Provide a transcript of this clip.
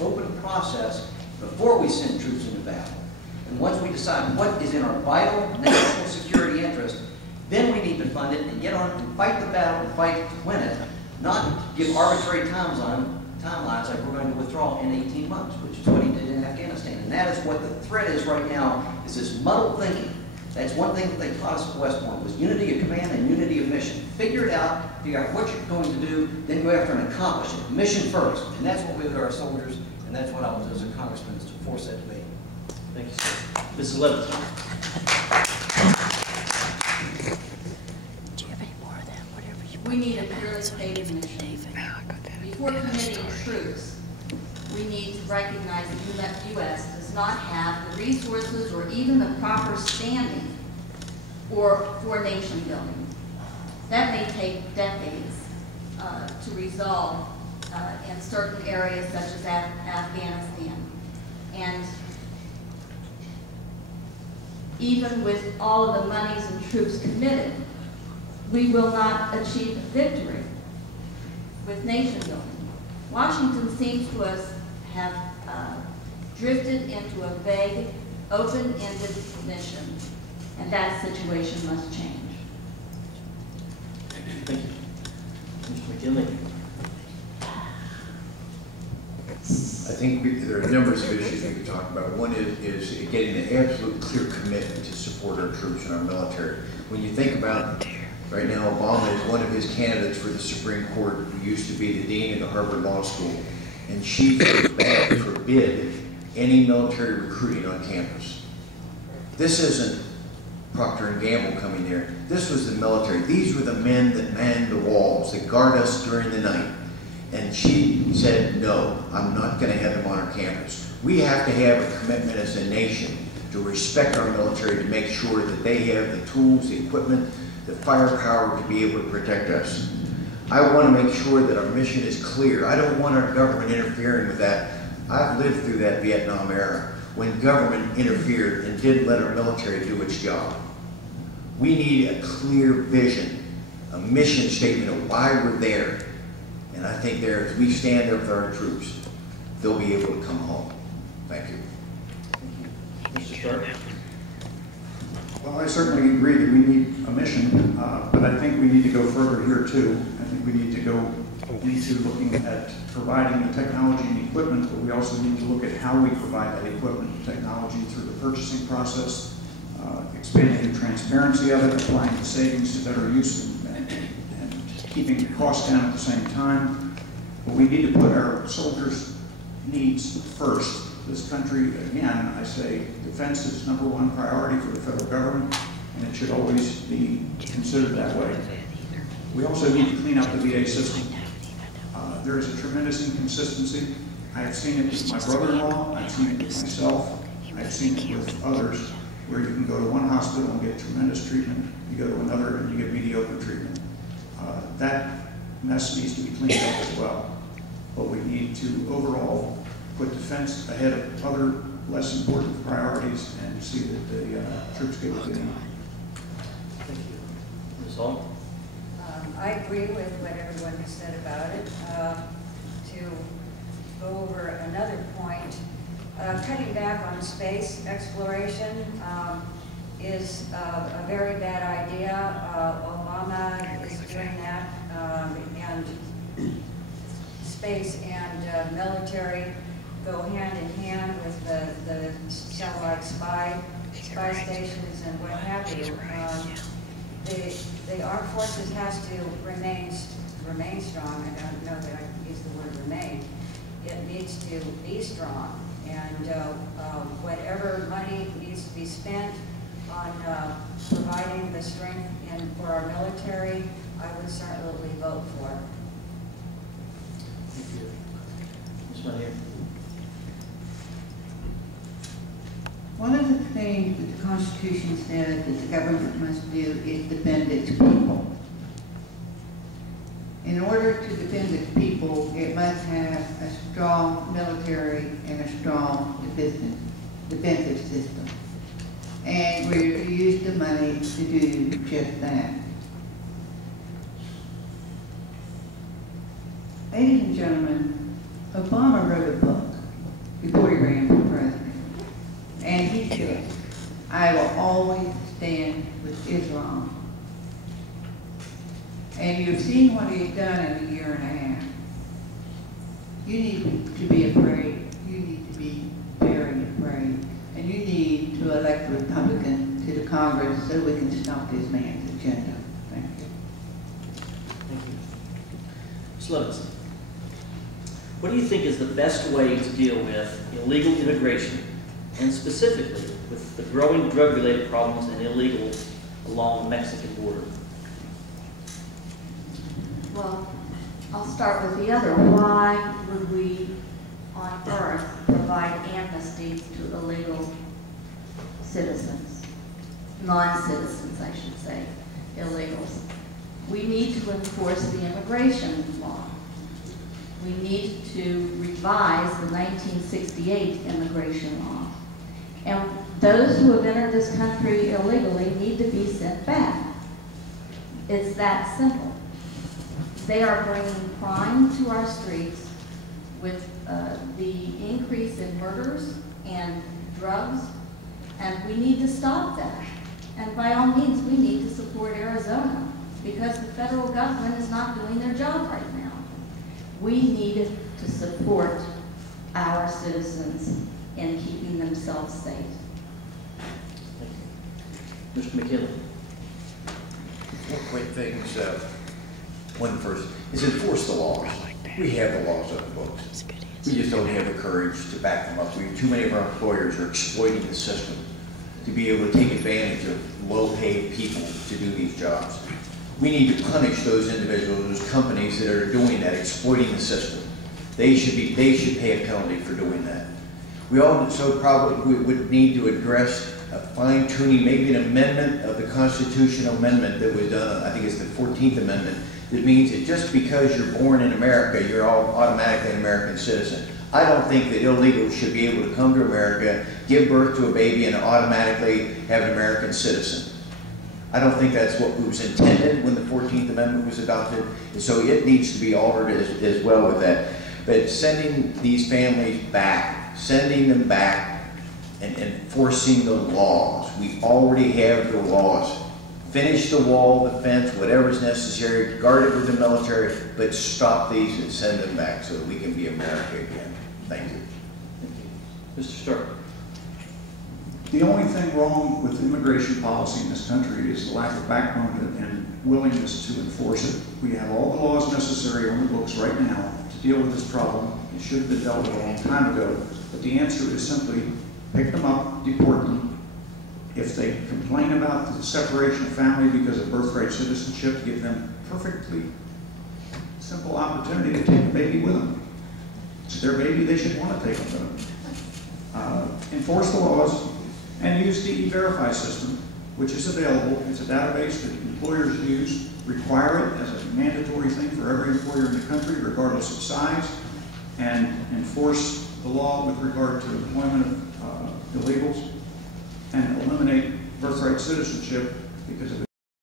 open process before we send troops into battle. And once we decide what is in our vital national security interest, then we need to fund it and get on and fight the battle and fight to win it, not give arbitrary timelines like we're going to withdraw in 18 months, which is what he did in Afghanistan. And that is what the threat is right now, is this muddled thinking. That's one thing that they taught us at West Point, was unity of command and unity of mission. Figure it out, figure out what you're going to do, then go after and accomplish it. Mission first. And that's what we owe to our soldiers, and that's what I was as a congressman, is to force that debate. Thank you, sir. Mrs. Levinson. Do you have any more of that? Whatever you We need a clearly stated mission. Before committing troops, we need to recognize that the U.S. does not have the resources or even the proper standing for nation building. That may take decades to resolve in certain areas such as Afghanistan. And even with all of the monies and troops committed, we will not achieve victory with nation building. Washington seems to us have drifted into a vague, open-ended mission, and that situation must change. Thank you. Mr. McKinley. I think there are numbers of issues we could talk about. One is getting an absolute clear commitment to support our troops and our military. When you think about right now, Obama is one of his candidates for the Supreme Court, who used to be the dean of the Harvard Law School, and she forbid any military recruiting on campus. This isn't Procter & Gamble coming there. This was the military. These were the men that manned the walls, that guard us during the night. And she said, no, I'm not going to have them on our campus. We have to have a commitment as a nation to respect our military, to make sure that they have the tools, the equipment, the firepower to be able to protect us. I want to make sure that our mission is clear. I don't want our government interfering with that. I've lived through that Vietnam era when government interfered and didn't let our military do its job. We need a clear vision, a mission statement of why we're there. And I think there, as we stand up for our troops, they'll be able to come home. Thank you. Mr. Stark. Well, I certainly agree that we need a mission, but I think we need to go further here too. I think we need to go into looking at providing the technology and equipment, but we also need to look at how we provide that equipment and technology through the purchasing process, expanding the transparency of it, applying the savings to better use and keeping the costs down at the same time. But we need to put our soldiers' needs first. This country, again, I say, defense is #1 priority for the federal government, and it should always be considered that way. We also need to clean up the VA system. There is a tremendous inconsistency. I have seen it with my brother-in-law, I've seen it with myself, I've seen it with others, where you can go to one hospital and get tremendous treatment, you go to another and you get mediocre treatment. That mess needs to be cleaned up as well. But we need to overall put defense ahead of other less important priorities and see that the troops get what they need. Thank you. Ms. Hall? I agree with what everyone has said about it. To go over another point, cutting back on space exploration is a very bad idea. Obama is doing that, and space and military go hand in hand with the satellite spy stations and what have you. The armed forces has to remain strong. I don't know that I can use the word remain. It needs to be strong, and whatever money needs to be spent on providing the strength for our military, I would certainly vote for. Thank you. Ms. Mayor? One of the things that the Constitution says that the government must do is defend its people. In order to defend its people, it must have a strong military and a strong defensive system. And we're to use the money to do just that. Ladies and gentlemen, Obama wrote a book. I will always stand with Islam. And you've seen what he's done in a year and a half. You need to be afraid. You need to be very afraid. And you need to elect a Republican to the Congress so we can stop this man's agenda. Thank you. Thank you. Ms. Levinson, what do you think is the best way to deal with illegal immigration, and specifically with the growing drug-related problems and illegals along the Mexican border? Well, I'll start with the other. Why would we on earth provide amnesty to illegal citizens? Non-citizens, I should say, illegals. We need to enforce the immigration law. We need to revise the 1968 immigration law. And those who have entered this country illegally need to be sent back. It's that simple. They are bringing crime to our streets with the increase in murders and drugs, and we need to stop that. And by all means, we need to support Arizona because the federal government is not doing their job right now. We need to support our citizens in keeping themselves safe. Thank you. Mr. McKinley. One quick things. One first is enforce the laws. We have the laws on the books. We just don't have the courage to back them up. Too many of our employers are exploiting the system to be able to take advantage of low-paid people to do these jobs. We need to punish those individuals, those companies that are doing that, exploiting the system. They should pay a penalty for doing that. We also probably would need to address a fine-tuning, maybe an amendment of the constitutional amendment that was done, I think it's the 14th Amendment, that means that just because you're born in America, you're all automatically an American citizen. I don't think that illegals should be able to come to America, give birth to a baby, and automatically have an American citizen. I don't think that's what was intended when the 14th Amendment was adopted, and so it needs to be altered as well with that. But sending these families back, sending them back, and enforcing the laws. We already have the laws. Finish the wall, the fence, whatever's necessary, guard it with the military, but stop these and send them back so that we can be America again. Thank you. Thank you. Mr. Stark. The only thing wrong with immigration policy in this country is the lack of backbone and willingness to enforce it. We have all the laws necessary on the books right now to deal with this problem. It should have been dealt with a long time ago, but the answer is simply pick them up, deport them. If they complain about the separation of family because of birthright citizenship, give them perfectly simple opportunity to take the baby with them. It's their baby, they should want to take them with them. Enforce the laws and use the E-Verify system, which is available. It's a database that employers use. Require it as a mandatory thing for every employer in the country, regardless of size, and enforce the law with regard to employment of illegals, and eliminate birthright citizenship because of